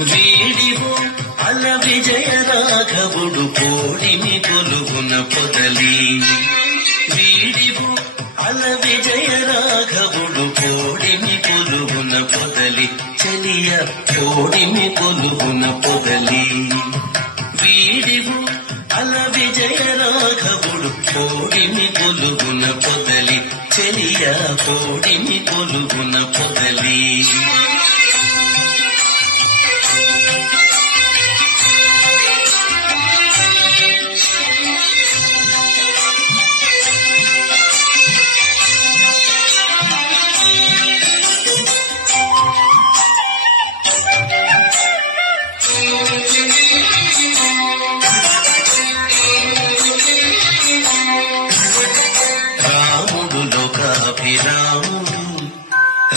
వీడివో అల విజయ రాఘవుడు కోడిని కొలుగున పొదలి. వీడివో అల విజయ రాఘవుడు కోడిని కొలుగున పొదలి. చెలియ కోడిని కొలుగున పొదలి. వీడివో అల విజయ రాఘవుడు కోడిని కొలుగున పొదలి. చెలియ కోడిని కొలుగున పొదలి.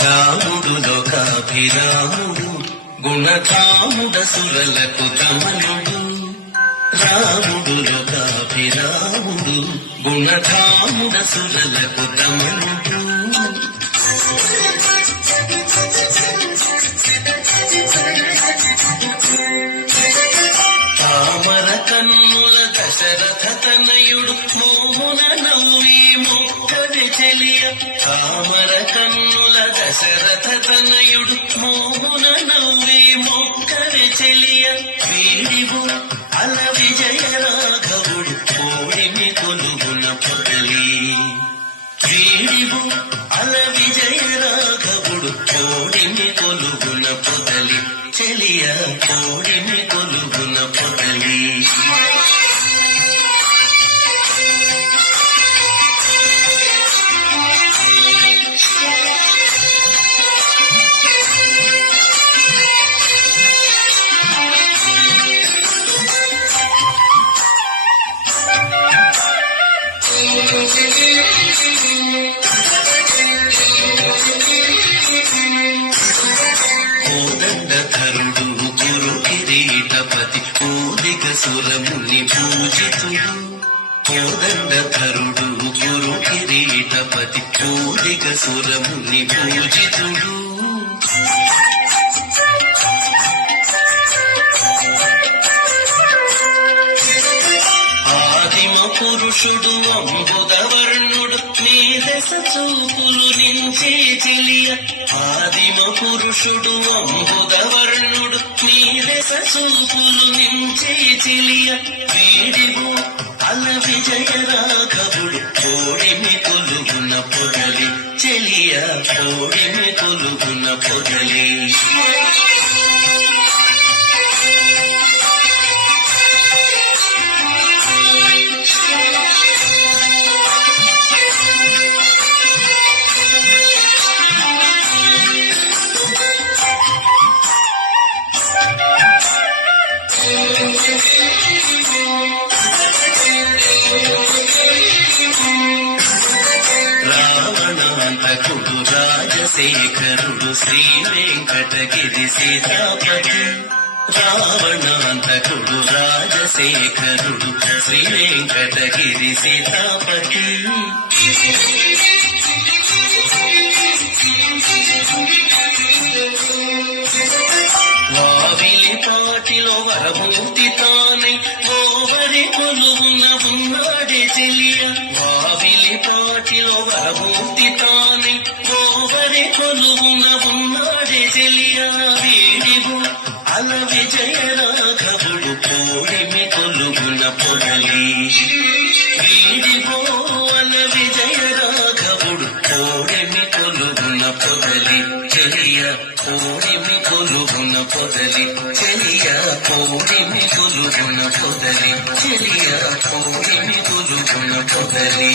రాముడు లోకాభిరాముడు గుణధాముడసురలకు దమనుడు. రాముడు లోకాభిరాముడు గుణధాముడసురలకు దమనుడు. తామర కన్నుల దశరథ తనయుడు మోమున నవ్వి మొక్కది చెలియ. తామర కన్నుల దశరథ తనయుడు మోమున నవ్వి మొక్కది చెలియ. వీడివో అల విజయ రాఘవుడు కోడిని కొలుగున పొదలి. వీడివో అల విజయ రాఘవుడు కోడిని కొలుగున పొదలి. చెలియ కోడిని కొలుగున పొదలి. కోదండధరుడు గురు కిరీటపతి పూదిక సురముని పూజితుడు. కోదండధరుడు గురు కిరీటపతి పూదిక సురముని పూజితుడు. ఆదిమ పురుషుడు అంబుదవర్ణుడు నీ దశ చూపులు నించే చెలియ. ఆదిమ పురుషుడు అంబుదవర్ణుడు నీ దశ చూపులు నించే చెలియ. వీడివో అల విజయ రాఘవుడు కోడిని కొలుగున పొదలి. చెలియ కోడిని కొలుగున పొదలి. రావణాంతకుడు రాజశేఖరుడు శ్రీ వెంకటగిరి సీతాపతి. రావణాంతకుడు రాజశేఖరుడు శ్రీ వెంకటగిరి సీతాపతి. వావిలి పాటిలో వరమూర్తి తానై ఓవరి కొలువున ఉన్నాడే చెలియ. వావిలి పాటిలో వరమూర్తి తానై ఓవరి కొలువున ఉన్నాడే చెలియ. వీడివో అల విజయ రాఘవుడు కోడిని కొలుగున పొదలి. వీడివో అల విజయ రాఘవుడు కోడిని కొలుగున పొదలి. చెలియ కోడిని కొలుగున పొదలి. చెలియ కోడిని కొలుగున పొదలి. చెలియ కోడిని కొలుగున పొదలి.